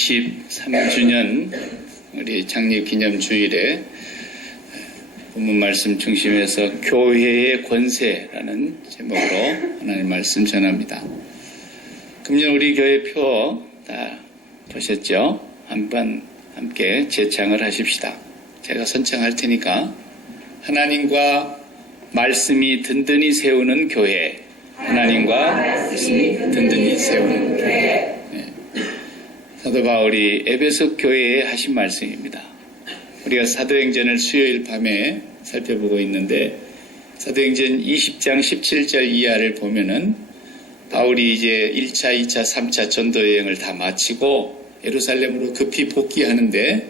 13주년 우리 창립기념주일에 본문 말씀 중심에서 교회의 권세라는 제목으로 하나님 말씀 전합니다. 금년 우리 교회 표 다 보셨죠? 한번 함께 제창을 하십시다. 제가 선창할 테니까 하나님과 말씀이 든든히 세우는 교회, 하나님과 말씀이 든든히 세우는 교회. 사도 바울이 에베소 교회에 하신 말씀입니다. 우리가 사도행전을 수요일 밤에 살펴보고 있는데 사도행전 20장 17절 이하를 보면은 바울이 이제 1차, 2차, 3차 전도 여행을 다 마치고 예루살렘으로 급히 복귀하는데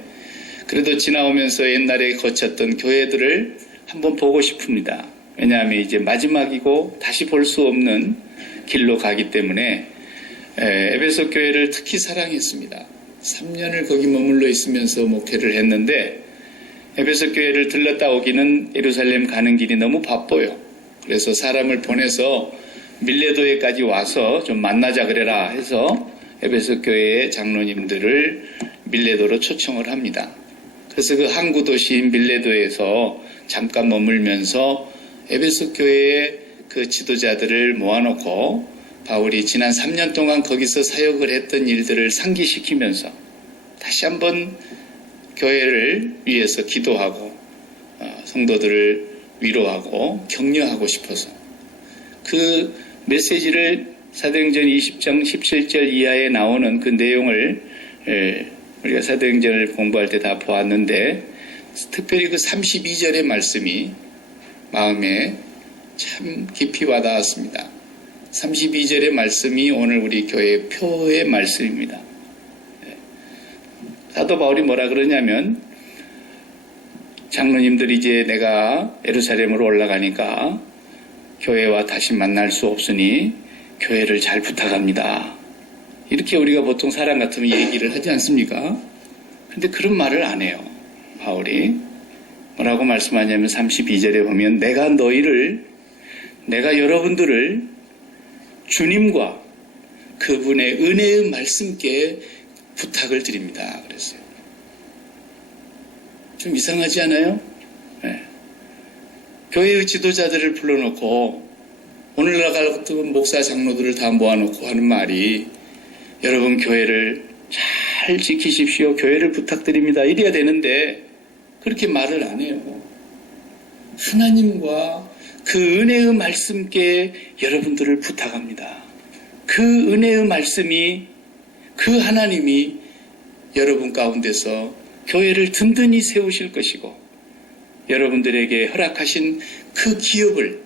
그래도 지나오면서 옛날에 거쳤던 교회들을 한번 보고 싶습니다. 왜냐하면 이제 마지막이고 다시 볼 수 없는 길로 가기 때문에 에베소 교회를 특히 사랑했습니다. 3년을 거기 머물러 있으면서 목회를 했는데 에베소 교회를 들렀다 오기는 예루살렘 가는 길이 너무 바빠요. 그래서 사람을 보내서 밀레도에까지 와서 좀 만나자 그래라 해서 에베소 교회의 장로님들을 밀레도로 초청을 합니다. 그래서 그 항구 도시인 밀레도에서 잠깐 머물면서 에베소 교회의 그 지도자들을 모아놓고 바울이 지난 3년 동안 거기서 사역을 했던 일들을 상기시키면서 다시 한번 교회를 위해서 기도하고 성도들을 위로하고 격려하고 싶어서 그 메시지를 사도행전 20장 17절 이하에 나오는 그 내용을 우리가 사도행전을 공부할 때 다 보았는데 특별히 그 32절의 말씀이 마음에 참 깊이 와닿았습니다. 32절의 말씀이 오늘 우리 교회 표의 말씀입니다. 사도 바울이 뭐라 그러냐면 장로님들이 이제 내가 예루살렘으로 올라가니까 교회와 다시 만날 수 없으니 교회를 잘 부탁합니다. 이렇게 우리가 보통 사람 같으면 얘기를 하지 않습니까? 그런데 그런 말을 안 해요. 바울이 뭐라고 말씀하냐면 32절에 보면 내가 여러분들을 주님과 그분의 은혜의 말씀께 부탁을 드립니다. 그랬어요. 좀 이상하지 않아요? 네. 교회의 지도자들을 불러놓고 오늘날 같은 목사 장로들을 다 모아놓고 하는 말이 여러분 교회를 잘 지키십시오. 교회를 부탁드립니다. 이래야 되는데 그렇게 말을 안 해요. 하나님과 그 은혜의 말씀께 여러분들을 부탁합니다. 그 은혜의 말씀이 그 하나님이 여러분 가운데서 교회를 든든히 세우실 것이고 여러분들에게 허락하신 그 기업을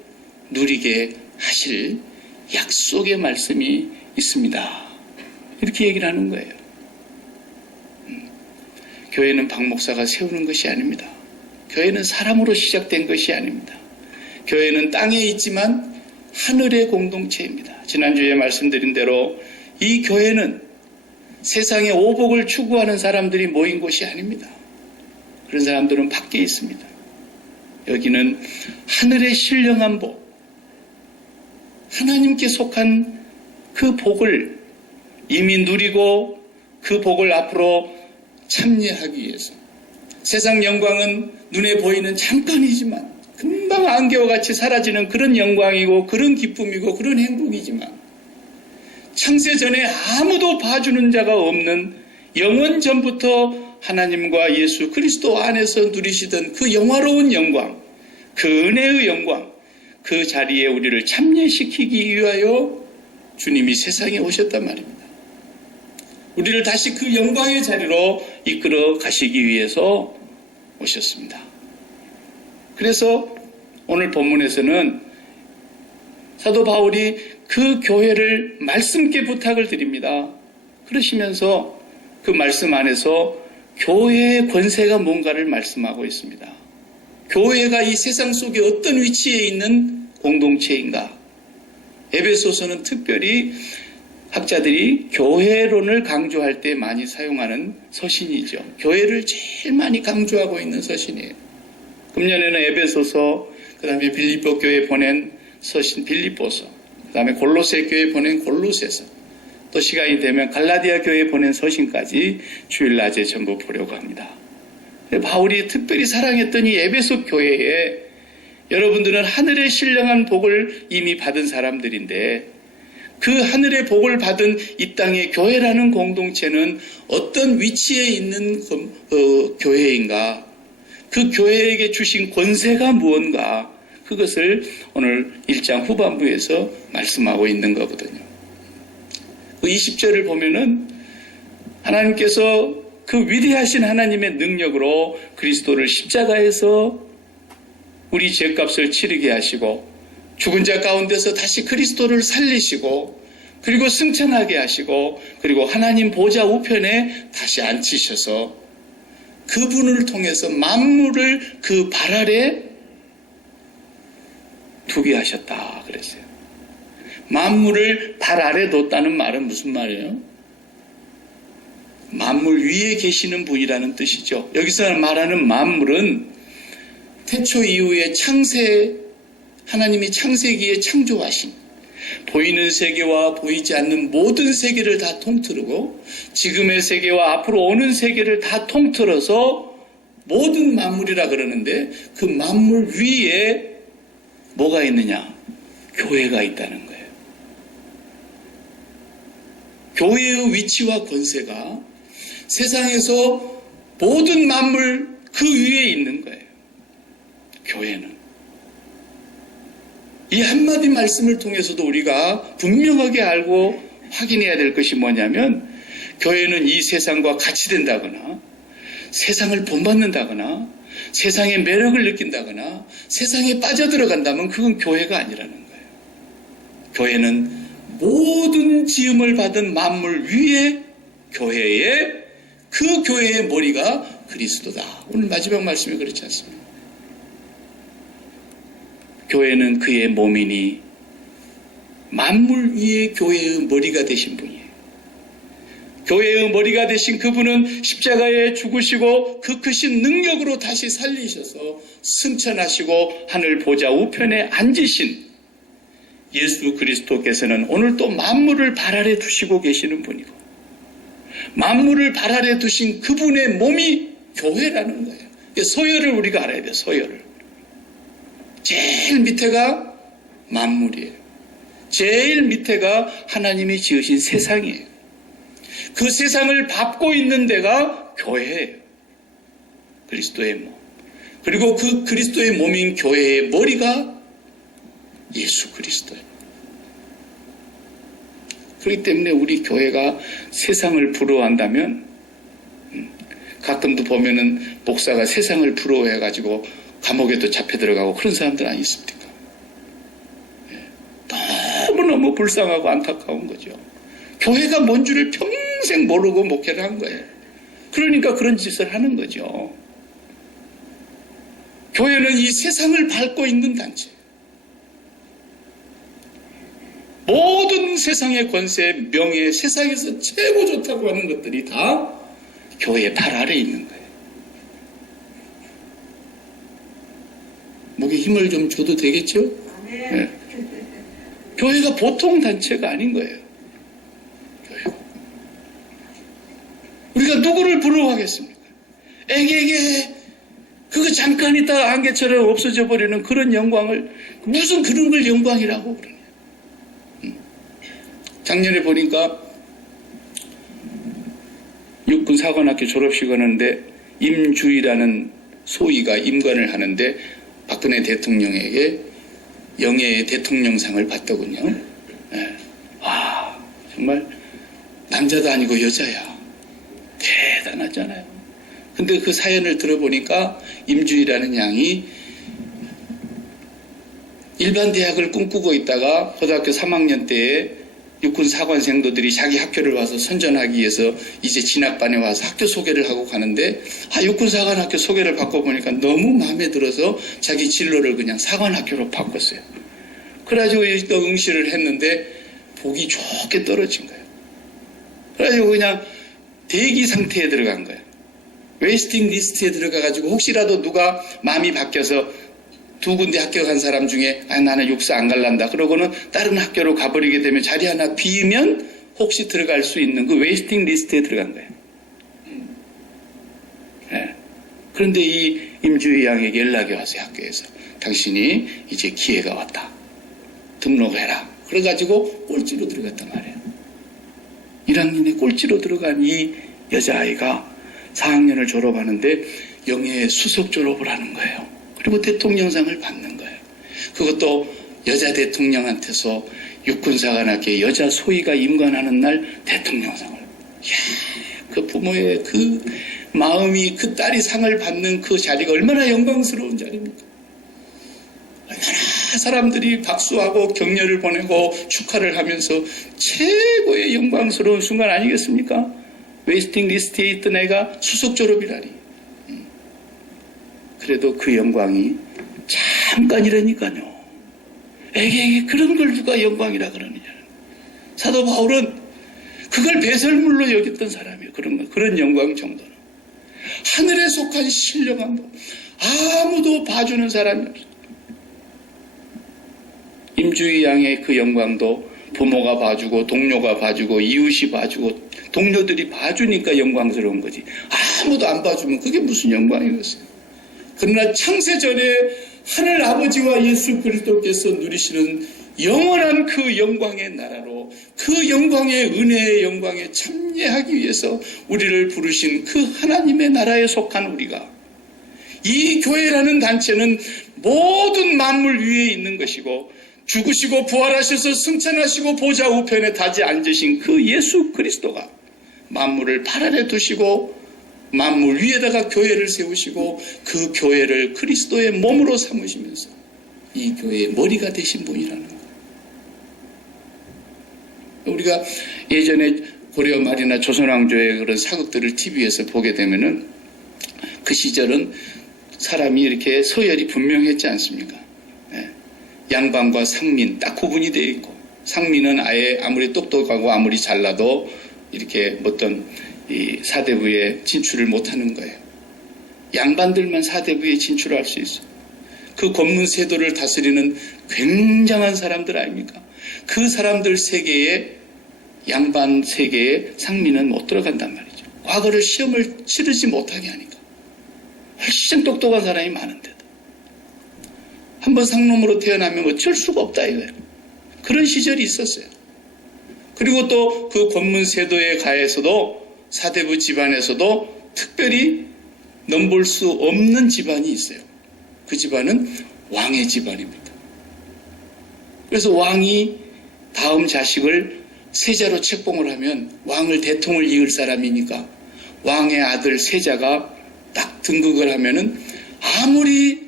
누리게 하실 약속의 말씀이 있습니다. 이렇게 얘기를 하는 거예요. 교회는 박 목사가 세우는 것이 아닙니다. 교회는 사람으로 시작된 것이 아닙니다. 교회는 땅에 있지만 하늘의 공동체입니다. 지난주에 말씀드린 대로 이 교회는 세상의 오복을 추구하는 사람들이 모인 곳이 아닙니다. 그런 사람들은 밖에 있습니다. 여기는 하늘의 신령한 복, 하나님께 속한 그 복을 이미 누리고 그 복을 앞으로 참여하기 위해서 세상 영광은 눈에 보이는 잠깐이지만 금방 안개와 같이 사라지는 그런 영광이고 그런 기쁨이고 그런 행복이지만 창세전에 아무도 봐주는 자가 없는 영원 전부터 하나님과 예수 그리스도 안에서 누리시던 그 영화로운 영광, 그 은혜의 영광, 그 자리에 우리를 참여시키기 위하여 주님이 세상에 오셨단 말입니다. 우리를 다시 그 영광의 자리로 이끌어 가시기 위해서 오셨습니다. 그래서 오늘 본문에서는 사도 바울이 그 교회를 말씀께 부탁을 드립니다. 그러시면서 그 말씀 안에서 교회의 권세가 뭔가를 말씀하고 있습니다. 교회가 이 세상 속에 어떤 위치에 있는 공동체인가? 에베소서는 특별히 학자들이 교회론을 강조할 때 많이 사용하는 서신이죠. 교회를 제일 많이 강조하고 있는 서신이에요. 금년에는 에베소서, 그 다음에 빌립보 교회에 보낸 서신 빌립보서, 그 다음에 골로새 교회에 보낸 골로새서, 또 시간이 되면 갈라디아 교회에 보낸 서신까지 주일낮에 전부 보려고 합니다. 바울이 특별히 사랑했던 이 에베소 교회에 여러분들은 하늘의 신령한 복을 이미 받은 사람들인데 그 하늘의 복을 받은 이 땅의 교회라는 공동체는 어떤 위치에 있는 교회인가? 그 교회에게 주신 권세가 무언가? 그것을 오늘 1장 후반부에서 말씀하고 있는 거거든요. 그 20절을 보면은 하나님께서 그 위대하신 하나님의 능력으로 그리스도를 십자가에서 우리 죄값을 치르게 하시고 죽은 자 가운데서 다시 그리스도를 살리시고 그리고 승천하게 하시고 그리고 하나님 보좌 우편에 다시 앉히셔서 그분을 통해서 만물을 그 발 아래 두게 하셨다 그랬어요. 만물을 발 아래 뒀다는 말은 무슨 말이에요? 만물 위에 계시는 분이라는 뜻이죠. 여기서 말하는 만물은 태초 이후에 하나님이 창세기에 창조하신 보이는 세계와 보이지 않는 모든 세계를 다 통틀고 지금의 세계와 앞으로 오는 세계를 다 통틀어서 모든 만물이라 그러는데 그 만물 위에 뭐가 있느냐? 교회가 있다는 거예요. 교회의 위치와 권세가 세상에서 모든 만물 그 위에 있는 거예요. 교회는. 이 한마디 말씀을 통해서도 우리가 분명하게 알고 확인해야 될 것이 뭐냐면 교회는 이 세상과 같이 된다거나 세상을 본받는다거나 세상의 매력을 느낀다거나 세상에 빠져들어간다면 그건 교회가 아니라는 거예요. 교회는 모든 지음을 받은 만물 위에 교회에 그 교회의 머리가 그리스도다. 오늘 마지막 말씀이 그렇지 않습니까? 교회는 그의 몸이니 만물 위에 교회의 머리가 되신 분이에요. 교회의 머리가 되신 그분은 십자가에 죽으시고 그 크신 능력으로 다시 살리셔서 승천하시고 하늘 보좌 우편에 앉으신 예수 그리스도께서는 오늘 또 만물을 발 아래 두시고 계시는 분이고 만물을 발 아래 두신 그분의 몸이 교회라는 거예요. 서열을 우리가 알아야 돼요. 서열을. 제일 밑에가 만물이에요. 제일 밑에가 하나님이 지으신 세상이에요. 그 세상을 밟고 있는 데가 교회예요. 그리스도의 몸. 그리고 그 그리스도의 몸인 교회의 머리가 예수 그리스도예요. 그렇기 때문에 우리 교회가 세상을 부러워한다면 가끔도 보면은 목사가 세상을 부러워해가지고 감옥에도 잡혀 들어가고 그런 사람들 아니 있습니까? 너무너무 불쌍하고 안타까운 거죠. 교회가 뭔 줄을 평생 모르고 목회를 한 거예요. 그러니까 그런 짓을 하는 거죠. 교회는 이 세상을 밟고 있는 단체. 모든 세상의 권세, 명예, 세상에서 최고 좋다고 하는 것들이 다 교회의 발 아래에 있는 거예요. 목에 힘을 좀 줘도 되겠죠? 네. 교회가 보통 단체가 아닌 거예요. 교회가. 우리가 누구를 부러워하겠습니까? 에게게 그거 잠깐 있다가 안개처럼 없어져 버리는 그런 영광을 무슨 그런 걸 영광이라고 그러냐. 작년에 보니까 육군 사관학교 졸업식을 하는데 임주희라는 소위가 임관을 하는데 박근혜 대통령에게 영예의 대통령상을 받더군요. 네. 와, 정말 남자도 아니고 여자야. 대단하잖아요. 근데 그 사연을 들어보니까 임주희라는 양이 일반 대학을 꿈꾸고 있다가 고등학교 3학년 때에 육군 사관생도들이 자기 학교를 와서 선전하기 위해서 이제 진학반에 와서 학교 소개를 하고 가는데 육군 사관학교 소개를 받고 보니까 너무 마음에 들어서 자기 진로를 그냥 사관학교로 바꿨어요. 그래가지고 응시를 했는데 보기 좋게 떨어진 거예요. 그래가지고 그냥 대기 상태에 들어간 거예요. 웨이스팅 리스트에 들어가가지고 혹시라도 누가 마음이 바뀌어서 두 군데 학교 간 사람 중에 나는 육사 안 갈란다 그러고는 다른 학교로 가버리게 되면 자리 하나 비면 혹시 들어갈 수 있는 그 웨이팅 리스트에 들어간 거예요. 네. 그런데 이 임주희 양에게 연락이 와서 학교에서 당신이 이제 기회가 왔다. 등록해라. 그래가지고 꼴찌로 들어갔단 말이에요. 1학년에 꼴찌로 들어간 이 여자아이가 4학년을 졸업하는데 영예 수석 졸업을 하는 거예요. 그리고 대통령상을 받는 거예요. 그것도 여자 대통령한테서 육군사관학교에 여자 소위가 임관하는 날 대통령상을. 이야, 그 부모의 그 마음이 그 딸이 상을 받는 그 자리가 얼마나 영광스러운 자리입니까? 얼마나 사람들이 박수하고 격려를 보내고 축하를 하면서 최고의 영광스러운 순간 아니겠습니까? 웨이팅 리스트에 있던 애가 수석 졸업이라니. 그래도 그 영광이 잠깐이라니까요. 에게 그런 걸 누가 영광이라 그러느냐. 사도 바울은 그걸 배설물로 여겼던 사람이에요. 그런 영광 정도는. 하늘에 속한 신령함도 아무도 봐주는 사람이 없어요. 임주희 양의 그 영광도 부모가 봐주고 동료가 봐주고 이웃이 봐주고 동료들이 봐주니까 영광스러운 거지. 아무도 안 봐주면 그게 무슨 영광이겠어요. 그러나 창세전에 하늘 아버지와 예수 그리스도께서 누리시는 영원한 그 영광의 나라로 그 영광의 은혜의 영광에 참여하기 위해서 우리를 부르신 그 하나님의 나라에 속한 우리가, 이 교회라는 단체는 모든 만물 위에 있는 것이고 죽으시고 부활하셔서 승천하시고 보좌 우편에 다시 앉으신 그 예수 그리스도가 만물을 발 아래 두시고 만물 위에다가 교회를 세우시고 그 교회를 그리스도의 몸으로 삼으시면서 이 교회의 머리가 되신 분이라는 거예요. 우리가 예전에 고려 말이나 조선왕조의 그런 사극들을 TV에서 보게 되면은 그 시절은 사람이 이렇게 서열이 분명했지 않습니까? 네. 양반과 상민 딱 구분이 되어 있고, 상민은 아예 아무리 똑똑하고 아무리 잘나도 이렇게 어떤 이 사대부에 진출을 못하는 거예요. 양반들만 사대부에 진출할 수 있어요. 그 권문 세도를 다스리는 굉장한 사람들 아닙니까? 그 사람들 세계에, 양반 세계에 상민은 못 들어간단 말이죠. 과거를 시험을 치르지 못하게 하니까. 훨씬 똑똑한 사람이 많은데도 한번 상놈으로 태어나면 어쩔 수가 없다 이거예요. 그런 시절이 있었어요. 그리고 또 그 권문 세도에 가해서도 사대부 집안에서도 특별히 넘볼 수 없는 집안이 있어요. 그 집안은 왕의 집안입니다. 그래서 왕이 다음 자식을 세자로 책봉을 하면 왕을 대통을 이을 사람이니까 왕의 아들 세자가 딱 등극을 하면은 아무리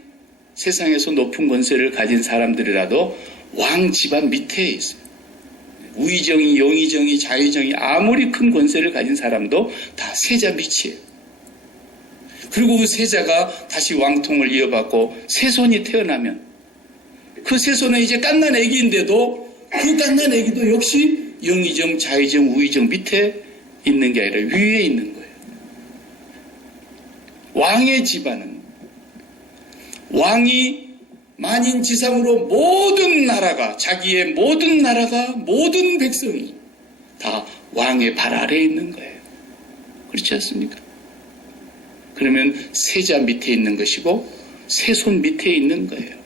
세상에서 높은 권세를 가진 사람들이라도 왕 집안 밑에 있어요. 우의정이, 영의정이, 자의정이 아무리 큰 권세를 가진 사람도 다 세자 밑이에요. 그리고 그 세자가 다시 왕통을 이어받고 세손이 태어나면 그 세손은 이제 갓난 애기인데도 그 갓난 애기도 역시 영의정, 자의정, 우의정 밑에 있는 게 아니라 위에 있는 거예요. 왕의 집안은 왕이 만인지상으로 모든 나라가, 자기의 모든 나라가, 모든 백성이 다 왕의 발 아래에 있는 거예요. 그렇지 않습니까? 그러면 세자 밑에 있는 것이고 세손 밑에 있는 거예요.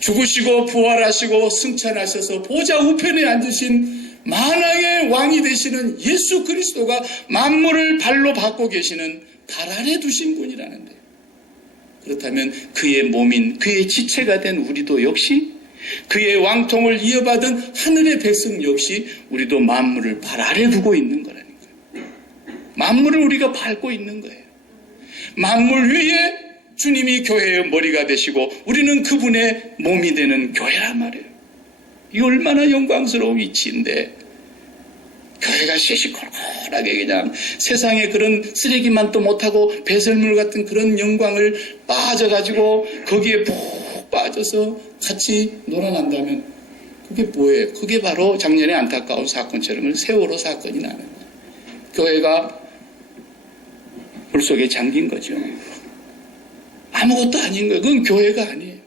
죽으시고 부활하시고 승천하셔서 보좌 우편에 앉으신 만왕의 왕이 되시는 예수 그리스도가 만물을 발로 밟고 계시는 발 아래 두신 분이라는데, 그렇다면 그의 몸인, 그의 지체가 된 우리도 역시, 그의 왕통을 이어받은 하늘의 백성 역시 우리도 만물을 발 아래 두고 있는 거라니까요. 만물을 우리가 밟고 있는 거예요. 만물 위에 주님이 교회의 머리가 되시고 우리는 그분의 몸이 되는 교회란 말이에요. 이 얼마나 영광스러운 위치인데, 교회가 시시콜콜하게 그냥 세상에 그런 쓰레기만 또 못하고 배설물 같은 그런 영광을 빠져가지고 거기에 푹 빠져서 같이 놀아난다면 그게 뭐예요? 그게 바로 작년에 안타까운 사건처럼 세월호 사건이 나는 거예요. 교회가 물속에 잠긴 거죠. 아무것도 아닌 거예요. 그건 교회가 아니에요.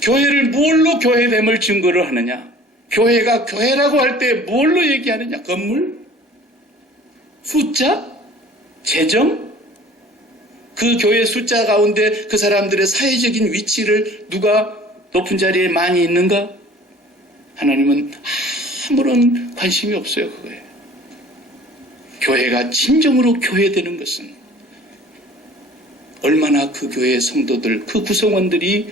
교회를 뭘로 교회됨을 증거를 하느냐? 교회가 교회라고 할 때 뭘로 얘기하느냐? 건물? 숫자? 재정? 그 교회 숫자 가운데 그 사람들의 사회적인 위치를 누가 높은 자리에 많이 있는가? 하나님은 아무런 관심이 없어요, 그거에. 교회가 진정으로 교회되는 것은 얼마나 그 교회의 성도들, 그 구성원들이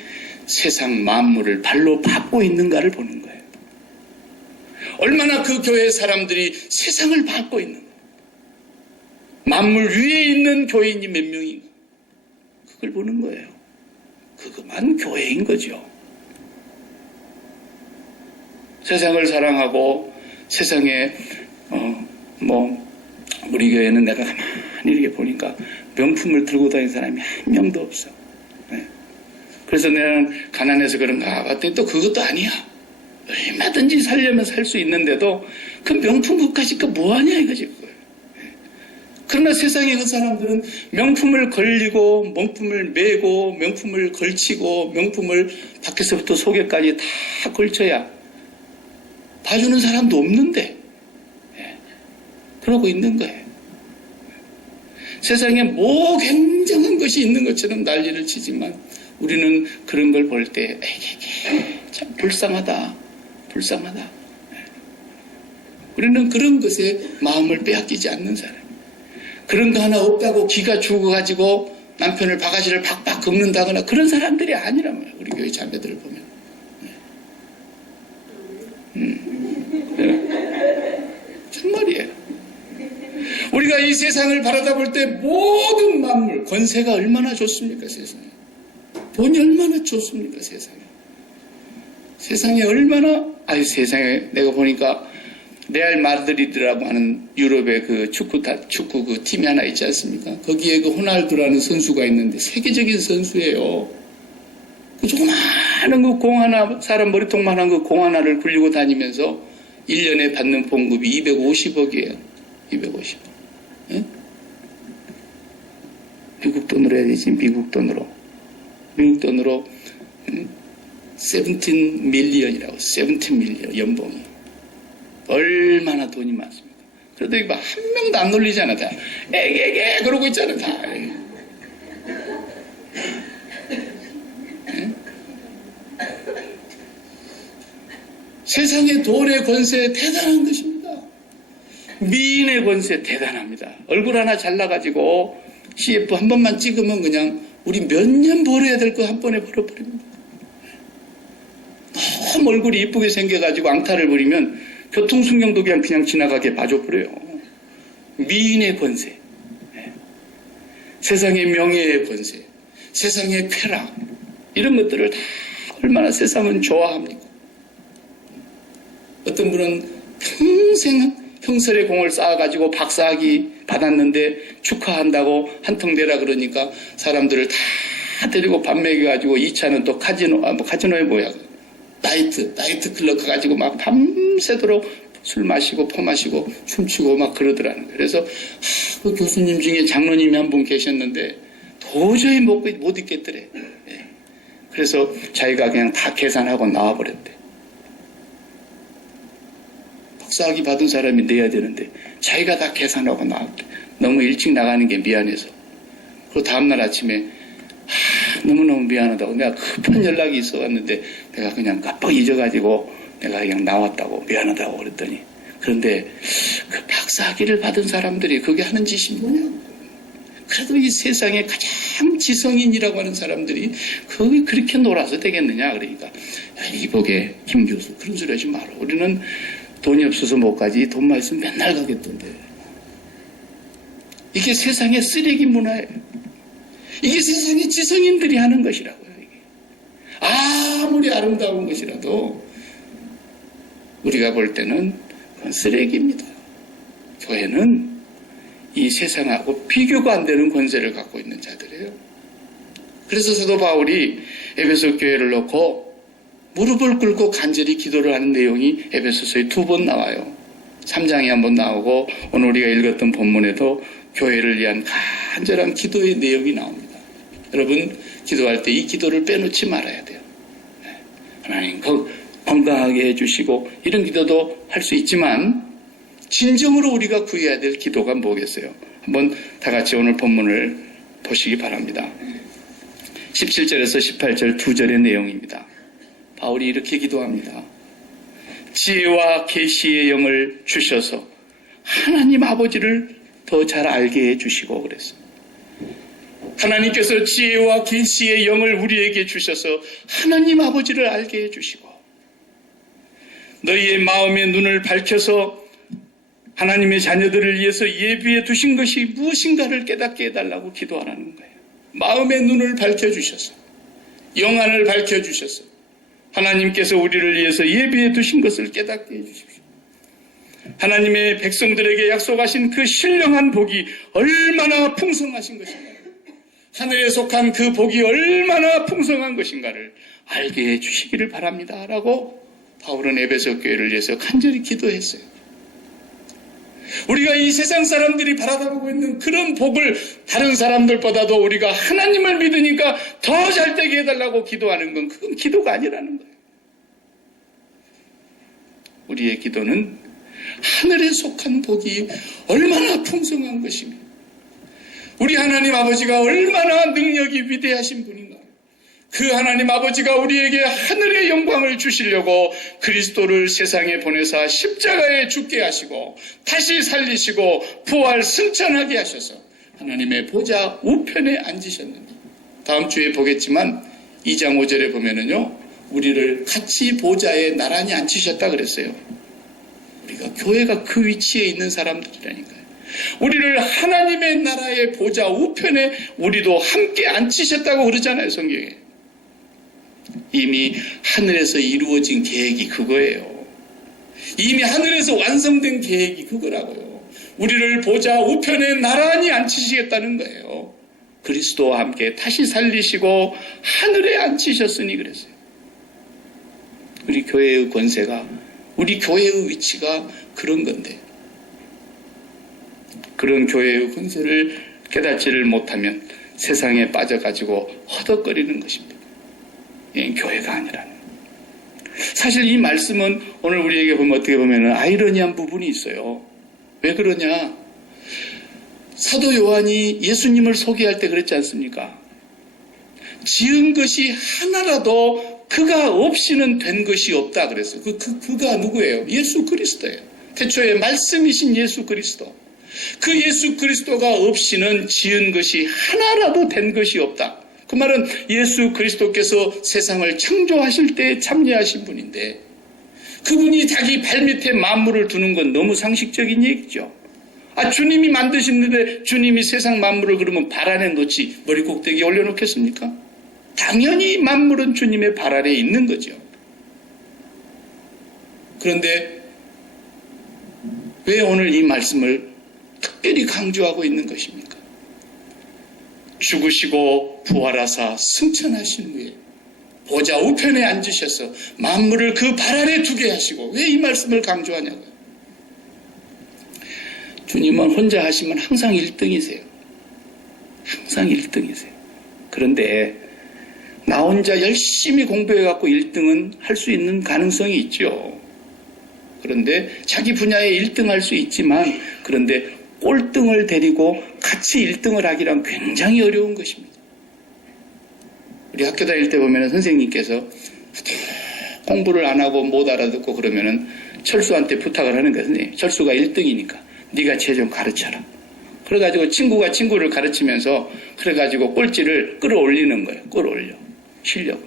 세상 만물을 발로 밟고 있는가를 보는 거예요. 얼마나 그 교회의 사람들이 세상을 밟고 있는가. 만물 위에 있는 교인이 몇 명인가. 그걸 보는 거예요. 그것만 교회인 거죠. 세상을 사랑하고 세상에 우리 교회는 내가 가만히 이렇게 보니까 명품을 들고 다니는 사람이 한 명도 없어. 네. 그래서 내가 가난해서 그런가 봤더니 또 그것도 아니야. 얼마든지 살려면 살 수 있는데도 그 명품 그까짓 거 뭐하냐 이거지. 네. 그러나 세상에 그 사람들은 명품을 걸리고 명품을 메고 명품을 걸치고 명품을 밖에서부터 속에까지 다 걸쳐야 봐주는 사람도 없는데 그러고 있는 거예요. 세상에 뭐 굉장한 것이 있는 것처럼 난리를 치지만 우리는 그런 걸 볼 때 참 불쌍하다. 우리는 그런 것에 마음을 빼앗기지 않는 사람. 그런 거 하나 없다고 기가 죽어가지고 남편을 바가지를 박박 긁는다거나 그런 사람들이 아니란 말이에요. 우리 교회 자매들을 보면. 참말이에요. 우리가 이 세상을 바라다 볼 때 모든 만물, 권세가 얼마나 좋습니까, 세상에. 돈이 얼마나 좋습니까, 세상에. 세상에 얼마나, 세상에 내가 보니까 레알 마드리드라고 하는 유럽의 그 축구 그 팀이 하나 있지 않습니까? 거기에 그 호날두라는 선수가 있는데 세계적인 선수예요. 그 조그마한 그 공 하나, 사람 머리통만한 그 공 하나를 굴리고 다니면서 1년에 받는 봉급이 250억이에요. 250억. 예? 미국 돈으로 해야 되지, 미국 돈으로 17 밀리언이라고, 17 밀리언 연봉이. 얼마나 돈이 많습니까? 그래도 이거 한 명도 안 놀리잖아, 다. 에게게 그러고 있잖아, 다. 예? 세상의 돈의 권세 대단한 것입니다. 미인의 권세 대단합니다. 얼굴 하나 잘나가지고 CF 한 번만 찍으면 그냥 우리 몇 년 벌어야 될 거 한 번에 벌어버립니다. 너무 얼굴이 이쁘게 생겨가지고 앙탈을 부리면 교통순경도 그냥 지나가게 봐줘버려요. 미인의 권세, 세상의 명예의 권세, 세상의 쾌락, 이런 것들을 다 얼마나 세상은 좋아합니까? 어떤 분은 평생 형설의 공을 쌓아가지고 박사학위 받았는데 축하한다고 한 통 내라 그러니까 사람들을 다 데리고 밥 먹여가지고 2차는 또 카지노에 뭐야? 나이트 클럽 가가지고 막 밤새도록 술 마시고 퍼 마시고 춤추고 막 그러더라는 거예요. 그래서 그 교수님 중에 장로님이 한 분 계셨는데 도저히 못 있겠더래. 그래서 자기가 그냥 다 계산하고 나와버렸대. 박사학위 받은 사람이 내야 되는데 자기가 다 계산하고 나왔대. 너무 일찍 나가는 게 미안해서. 그리고 다음날 아침에 너무너무 미안하다고 내가 급한 연락이 있어 왔는데 내가 그냥 깜빡 잊어가지고 내가 그냥 나왔다고 미안하다고 그랬더니 그런데 그 박사학위를 받은 사람들이 그게 하는 짓이 뭐냐. 그래도 이 세상에 가장 지성인이라고 하는 사람들이 거기 그렇게 놀아서 되겠느냐. 그러니까 이보게 김 교수 그런 소리 하지 마라. 우리는 돈이 없어서 못 가지 돈만 있으면 맨날 가겠던데. 이게 세상의 쓰레기 문화예요. 이게 세상의 지성인들이 하는 것이라고요. 이게. 아무리 아름다운 것이라도 우리가 볼 때는 그건 쓰레기입니다. 교회는 이 세상하고 비교가 안 되는 권세를 갖고 있는 자들이에요. 그래서 사도 바울이 에베소 교회를 놓고 무릎을 꿇고 간절히 기도를 하는 내용이 에베소서에 2번 나와요. 3장에 한 번 나오고 오늘 우리가 읽었던 본문에도 교회를 위한 간절한 기도의 내용이 나옵니다. 여러분 기도할 때 이 기도를 빼놓지 말아야 돼요. 하나님 건강하게 해주시고 이런 기도도 할 수 있지만 진정으로 우리가 구해야 될 기도가 뭐겠어요? 한번 다 같이 오늘 본문을 보시기 바랍니다. 17절에서 18절 두 절의 내용입니다. 바울이 이렇게 기도합니다. 지혜와 계시의 영을 주셔서 하나님 아버지를 더 잘 알게 해주시고 그랬어요. 하나님께서 지혜와 계시의 영을 우리에게 주셔서 하나님 아버지를 알게 해주시고 너희의 마음의 눈을 밝혀서 하나님의 자녀들을 위해서 예비해 두신 것이 무엇인가를 깨닫게 해달라고 기도하라는 거예요. 마음의 눈을 밝혀주셔서 영안을 밝혀주셔서 하나님께서 우리를 위해서 예비해 두신 것을 깨닫게 해주십시오. 하나님의 백성들에게 약속하신 그 신령한 복이 얼마나 풍성하신 것인가, 하늘에 속한 그 복이 얼마나 풍성한 것인가를 알게 해주시기를 바랍니다 라고 바울은 에베소 교회를 위해서 간절히 기도했어요. 우리가 이 세상 사람들이 바라보고 있는 그런 복을 다른 사람들보다도 우리가 하나님을 믿으니까 더 잘되게 해달라고 기도하는 건 그건 기도가 아니라는 거예요. 우리의 기도는 하늘에 속한 복이 얼마나 풍성한 것이며 우리 하나님 아버지가 얼마나 능력이 위대하신 분인가, 그 하나님 아버지가 우리에게 하늘의 영광을 주시려고 그리스도를 세상에 보내사 십자가에 죽게 하시고 다시 살리시고 부활 승천하게 하셔서 하나님의 보좌 우편에 앉으셨는데, 다음 주에 보겠지만 2장 5절에 보면은요, 우리를 같이 보좌에 나란히 앉히셨다 그랬어요. 우리가 교회가 그 위치에 있는 사람들이라니까요. 우리를 하나님의 나라의 보좌 우편에 우리도 함께 앉히셨다고 그러잖아요, 성경에. 이미 하늘에서 이루어진 계획이 그거예요. 이미 하늘에서 완성된 계획이 그거라고요. 우리를 보좌 우편에 나란히 앉히시겠다는 거예요. 그리스도와 함께 다시 살리시고 하늘에 앉히셨으니 그랬어요. 우리 교회의 권세가, 우리 교회의 위치가 그런 건데, 그런 교회의 권세를 깨닫지를 못하면 세상에 빠져가지고 허덕거리는 것입니다. 교회가 아니라는. 사실 이 말씀은 오늘 우리에게 보면 어떻게 보면 아이러니한 부분이 있어요. 왜 그러냐? 사도 요한이 예수님을 소개할 때 그랬지 않습니까? 지은 것이 하나라도 그가 없이는 된 것이 없다 그랬어요. 그가 누구예요? 예수 그리스도예요. 태초에 말씀이신 예수 그리스도. 그 예수 그리스도가 없이는 지은 것이 하나라도 된 것이 없다. 그 말은 예수 그리스도께서 세상을 창조하실 때 참여하신 분인데, 그분이 자기 발밑에 만물을 두는 건 너무 상식적인 얘기죠. 주님이 만드시는데 주님이 세상 만물을 그러면 발 안에 놓지 머리 꼭대기에 올려놓겠습니까? 당연히 만물은 주님의 발 아래에 있는 거죠. 그런데 왜 오늘 이 말씀을 특별히 강조하고 있는 것입니까? 죽으시고 부활하사 승천하신 후에 보좌 우편에 앉으셔서 만물을 그 발 아래 두게 하시고, 왜 이 말씀을 강조하냐고요? 주님은 혼자 하시면 항상 1등이세요. 항상 1등이세요. 그런데 나 혼자 열심히 공부해갖고 1등은 할 수 있는 가능성이 있죠. 그런데 자기 분야에 1등 할 수 있지만, 그런데 꼴등을 데리고 같이 1등을 하기란 굉장히 어려운 것입니다. 우리 학교 다닐 때 보면 선생님께서 공부를 안 하고 못 알아듣고 그러면은 철수한테 부탁을 하는 거예요. 선생님, 철수가 1등이니까 네가 쟤 좀 가르쳐라. 그래가지고 친구가 친구를 가르치면서 그래가지고 꼴찌를 끌어올리는 거예요. 끌어올려. 실력을.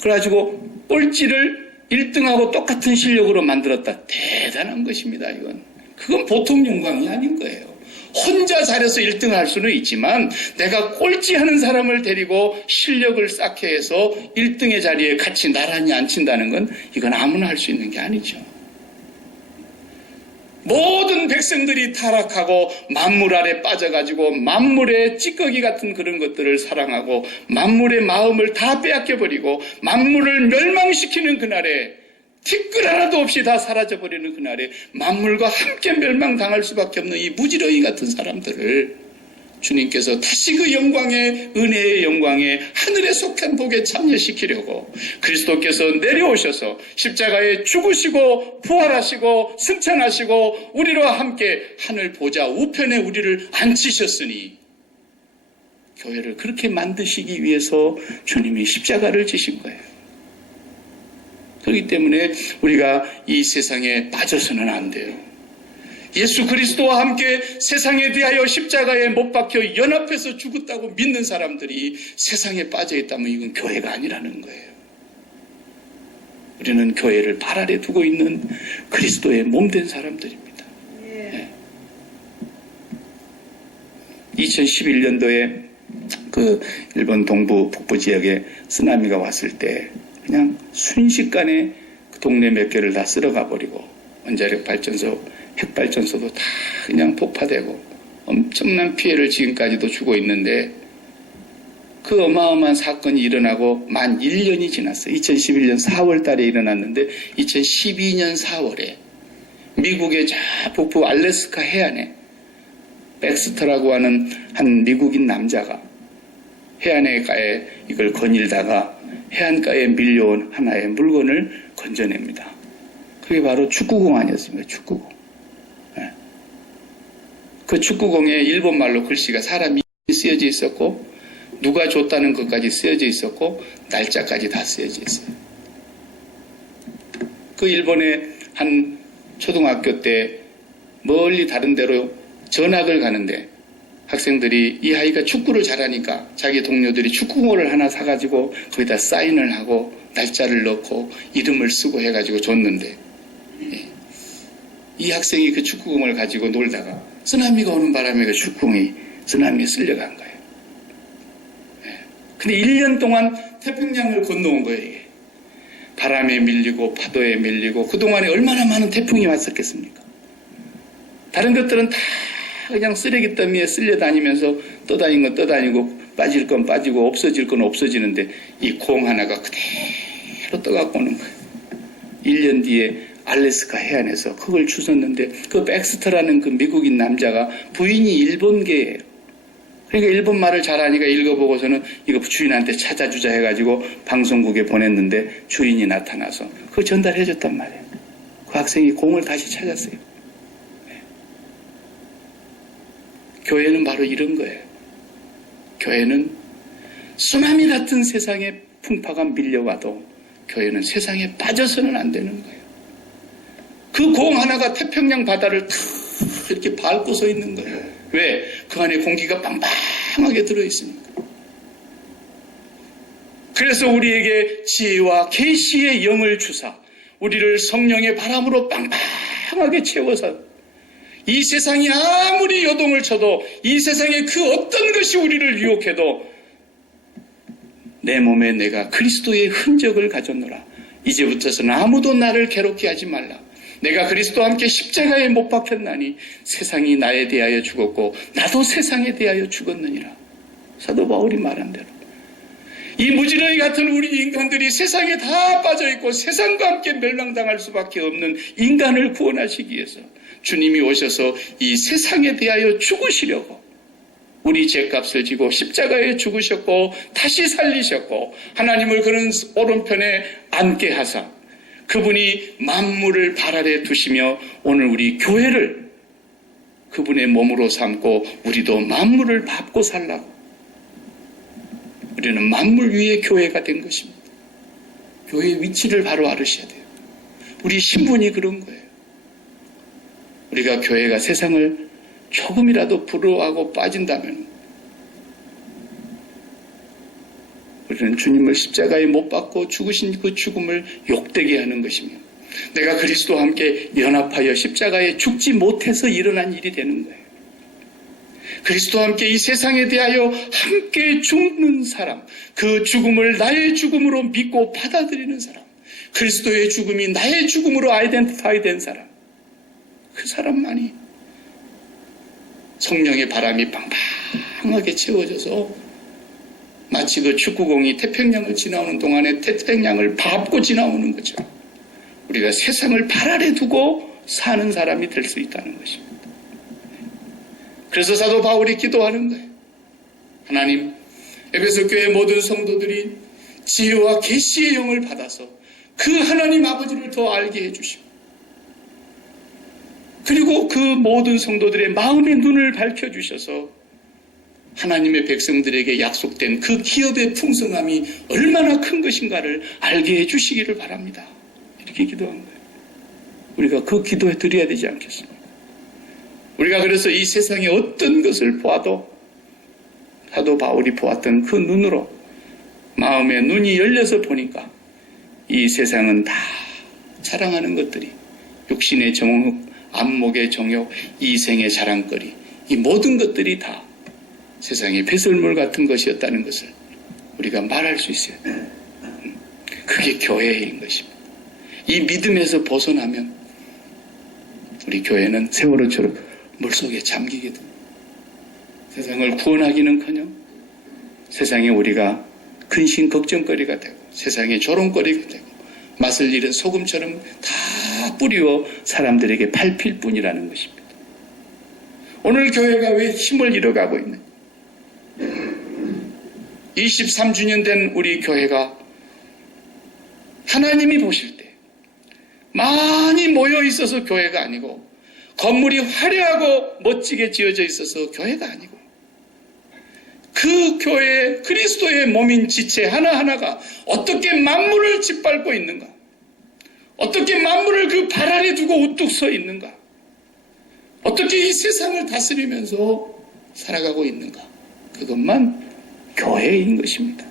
그래가지고 꼴찌를 1등하고 똑같은 실력으로 만들었다. 대단한 것입니다, 이건. 그건 보통 영광이 아닌 거예요. 혼자 잘해서 1등을 할 수는 있지만 내가 꼴찌하는 사람을 데리고 실력을 쌓게 해서 1등의 자리에 같이 나란히 앉힌다는 건 이건 아무나 할 수 있는 게 아니죠. 모든 백성들이 타락하고 만물 아래 빠져가지고 만물의 찌꺼기 같은 그런 것들을 사랑하고 만물의 마음을 다 빼앗겨버리고 만물을 멸망시키는 그날에 티끌 하나도 없이 다 사라져버리는 그날에 만물과 함께 멸망당할 수밖에 없는 이 무지렁이 같은 사람들을 주님께서 다시 그 영광의 은혜의 영광에 하늘에 속한 복에 참여시키려고 그리스도께서 내려오셔서 십자가에 죽으시고 부활하시고 승천하시고 우리와 함께 하늘 보좌 우편에 우리를 앉히셨으니 교회를 그렇게 만드시기 위해서 주님이 십자가를 지신 거예요. 그렇기 때문에 우리가 이 세상에 빠져서는 안 돼요. 예수 그리스도와 함께 세상에 대하여 십자가에 못 박혀 연합해서 죽었다고 믿는 사람들이 세상에 빠져 있다면 이건 교회가 아니라는 거예요. 우리는 교회를 발 아래 두고 있는 그리스도의 몸된 사람들입니다. 2011년도에 그 일본 동부 북부 지역에 쓰나미가 왔을 때 그냥 순식간에 그 동네 몇 개를 다 쓸어가 버리고 원자력 발전소 핵발전소도 다 그냥 폭파되고 엄청난 피해를 지금까지도 주고 있는데 그 어마어마한 사건이 일어나고 만 1년이 지났어요. 2011년 4월 달에 일어났는데 2012년 4월에 미국의 저 북부 알래스카 해안에 백스터라고 하는 한 미국인 남자가 해안가에 이걸 거닐다가 해안가에 밀려온 하나의 물건을 건져냅니다. 그게 바로 축구공 아니었습니까? 축구공. 그 축구공에 일본말로 글씨가 사람이 쓰여져 있었고 누가 줬다는 것까지 쓰여져 있었고 날짜까지 다 쓰여져 있어요. 그 일본의 한 초등학교 때 멀리 다른 데로 전학을 가는데 학생들이 이 아이가 축구를 잘하니까 자기 동료들이 축구공을 하나 사가지고 거기다 사인을 하고 날짜를 넣고 이름을 쓰고 해가지고 줬는데 이 학생이 그 축구공을 가지고 놀다가 쓰나미가 오는 바람에 그 축구공이 쓰나미에 쓸려간 거예요. 근데 1년 동안 태평양을 건너온 거예요. 이게. 바람에 밀리고 파도에 밀리고 그동안에 얼마나 많은 태풍이 왔었겠습니까? 다른 것들은 다 그냥 쓰레기 더미에 쓸려다니면서 떠다닌 건 떠다니고 빠질 건 빠지고 없어질 건 없어지는데 이 공 하나가 그대로 떠갖고 오는 거예요. 1년 뒤에 알래스카 해안에서 그걸 주웠는데 그 백스터라는 그 미국인 남자가 부인이 일본계예요. 그러니까 일본말을 잘하니까 읽어보고서는 이거 주인한테 찾아주자 해가지고 방송국에 보냈는데 주인이 나타나서 그거 전달해줬단 말이에요. 그 학생이 공을 다시 찾았어요. 네. 교회는 바로 이런 거예요. 교회는 쓰나미 같은 세상에 풍파가 밀려와도 교회는 세상에 빠져서는 안 되는 거예요. 그 공 하나가 태평양 바다를 탁 이렇게 밟고 서 있는 거예요. 왜? 그 안에 공기가 빵빵하게 들어있으니까. 그래서 우리에게 지혜와 계시의 영을 주사 우리를 성령의 바람으로 빵빵하게 채워서 이 세상이 아무리 요동을 쳐도 이 세상에 그 어떤 것이 우리를 유혹해도 내 몸에 내가 그리스도의 흔적을 가졌노라. 이제부터서는 아무도 나를 괴롭게 하지 말라. 내가 그리스도와 함께 십자가에 못 박혔나니 세상이 나에 대하여 죽었고 나도 세상에 대하여 죽었느니라. 사도 바울이 말한 대로 이 무지렁이 같은 우리 인간들이 세상에 다 빠져있고 세상과 함께 멸망당할 수밖에 없는 인간을 구원하시기 위해서 주님이 오셔서 이 세상에 대하여 죽으시려고 우리 죄값을 지고 십자가에 죽으셨고 다시 살리셨고 하나님을 그런 오른편에 앉게 하사 그분이 만물을 발 아래 두시며 오늘 우리 교회를 그분의 몸으로 삼고 우리도 만물을 밟고 살라고 우리는 만물 위의 교회가 된 것입니다. 교회의 위치를 바로 알으셔야 돼요. 우리 신분이 그런 거예요. 우리가 교회가 세상을 조금이라도 부러워하고 빠진다면 우리는 주님을 십자가에 못 박고 죽으신 그 죽음을 욕되게 하는 것입니다. 내가 그리스도와 함께 연합하여 십자가에 죽지 못해서 일어난 일이 되는 거예요. 그리스도와 함께 이 세상에 대하여 함께 죽는 사람, 그 죽음을 나의 죽음으로 믿고 받아들이는 사람, 그리스도의 죽음이 나의 죽음으로 아이덴티파이 된 사람, 그 사람만이 성령의 바람이 빵빵하게 채워져서 마치 그 축구공이 태평양을 지나오는 동안에 태평양을 밟고 지나오는 거죠. 우리가 세상을 발 아래 두고 사는 사람이 될 수 있다는 것입니다. 그래서 사도 바울이 기도하는 거예요. 하나님, 에베소 교회 모든 성도들이 지혜와 계시의 영을 받아서 그 하나님 아버지를 더 알게 해주시고, 그리고 그 모든 성도들의 마음의 눈을 밝혀주셔서 하나님의 백성들에게 약속된 그 기업의 풍성함이 얼마나 큰 것인가를 알게 해주시기를 바랍니다. 이렇게 기도한 거예요. 우리가 그 기도해 드려야 되지 않겠습니까? 우리가 그래서 이 세상의 어떤 것을 보아도 사도 바울이 보았던 그 눈으로 마음의 눈이 열려서 보니까 이 세상은 다 자랑하는 것들이 육신의 정욕, 안목의 정욕, 이생의 자랑거리, 이 모든 것들이 다 세상의 배설물 같은 것이었다는 것을 우리가 말할 수 있어요. 그게 교회인 것입니다. 이 믿음에서 벗어나면 우리 교회는 세월호처럼 물속에 잠기게 됩니다. 세상을 구원하기는커녕 세상에 우리가 근심 걱정거리가 되고 세상의 조롱거리가 되고 맛을 잃은 소금처럼 다 뿌리워 사람들에게 밟힐 뿐이라는 것입니다. 오늘 교회가 왜 힘을 잃어가고 있느냐? 23주년 된 우리 교회가 하나님이 보실 때 많이 모여 있어서 교회가 아니고 건물이 화려하고 멋지게 지어져 있어서 교회가 아니고 그 교회 그리스도의 몸인 지체 하나하나가 어떻게 만물을 짓밟고 있는가, 어떻게 만물을 그 발 아래 두고 우뚝 서 있는가, 어떻게 이 세상을 다스리면서 살아가고 있는가, 그것만 교회인 것입니다.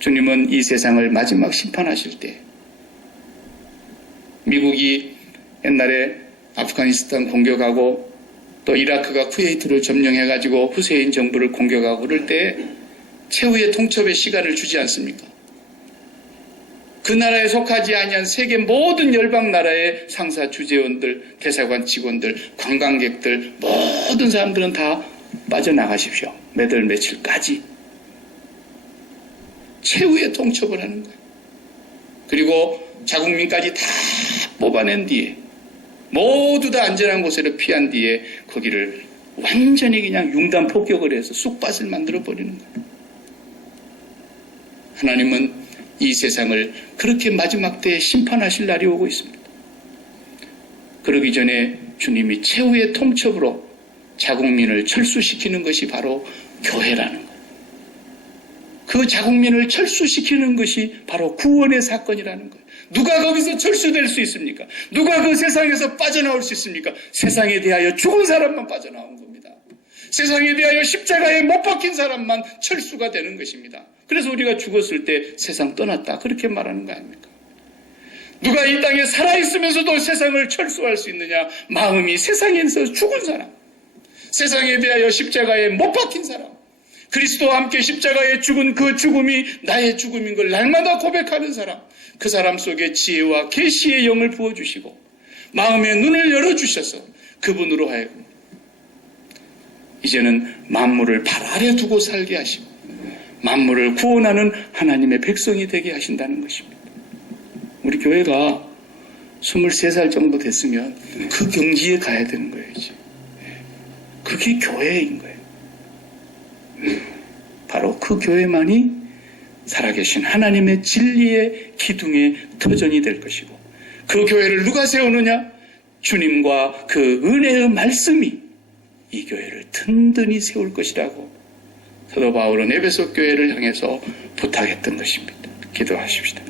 주님은 이 세상을 마지막 심판하실 때 미국이 옛날에 아프가니스탄 공격하고 또 이라크가 쿠웨이트를 점령해가지고 후세인 정부를 공격하고 그럴 때 최후의 통첩의 시간을 주지 않습니까? 그 나라에 속하지 아니한 세계 모든 열방 나라의 상사 주재원들, 대사관 직원들, 관광객들 모든 사람들은 다 빠져나가십시오. 몇 월 며칠까지. 최후의 통첩을 하는 거예요. 그리고 자국민까지 다 뽑아낸 뒤에 모두 다 안전한 곳으로 피한 뒤에 거기를 완전히 그냥 융단 폭격을 해서 쑥밭을 만들어 버리는 거예요. 하나님은 이 세상을 그렇게 마지막 때에 심판하실 날이 오고 있습니다. 그러기 전에 주님이 최후의 통첩으로 자국민을 철수시키는 것이 바로 교회라는 거예요. 그 자국민을 철수시키는 것이 바로 구원의 사건이라는 거예요. 누가 거기서 철수될 수 있습니까? 누가 그 세상에서 빠져나올 수 있습니까? 세상에 대하여 죽은 사람만 빠져나온 겁니다. 세상에 대하여 십자가에 못 박힌 사람만 철수가 되는 것입니다. 그래서 우리가 죽었을 때 세상 떠났다 그렇게 말하는 거 아닙니까? 누가 이 땅에 살아있으면서도 세상을 철수할 수 있느냐? 마음이 세상에서 죽은 사람, 세상에 대하여 십자가에 못 박힌 사람, 그리스도와 함께 십자가에 죽은 그 죽음이 나의 죽음인 걸 날마다 고백하는 사람, 그 사람 속에 지혜와 계시의 영을 부어주시고 마음의 눈을 열어주셔서 그분으로 하여금 이제는 만물을 발 아래 두고 살게 하시고 만물을 구원하는 하나님의 백성이 되게 하신다는 것입니다. 우리 교회가 23살 정도 됐으면 그 경지에 가야 되는 거예요. 이제. 그게 교회인 거예요. 바로 그 교회만이 살아계신 하나님의 진리의 기둥의 터전이 될 것이고 그 교회를 누가 세우느냐? 주님과 그 은혜의 말씀이 이 교회를 든든히 세울 것이라고 사도 바울은 에베소 교회를 향해서 부탁했던 것입니다. 기도하십시다.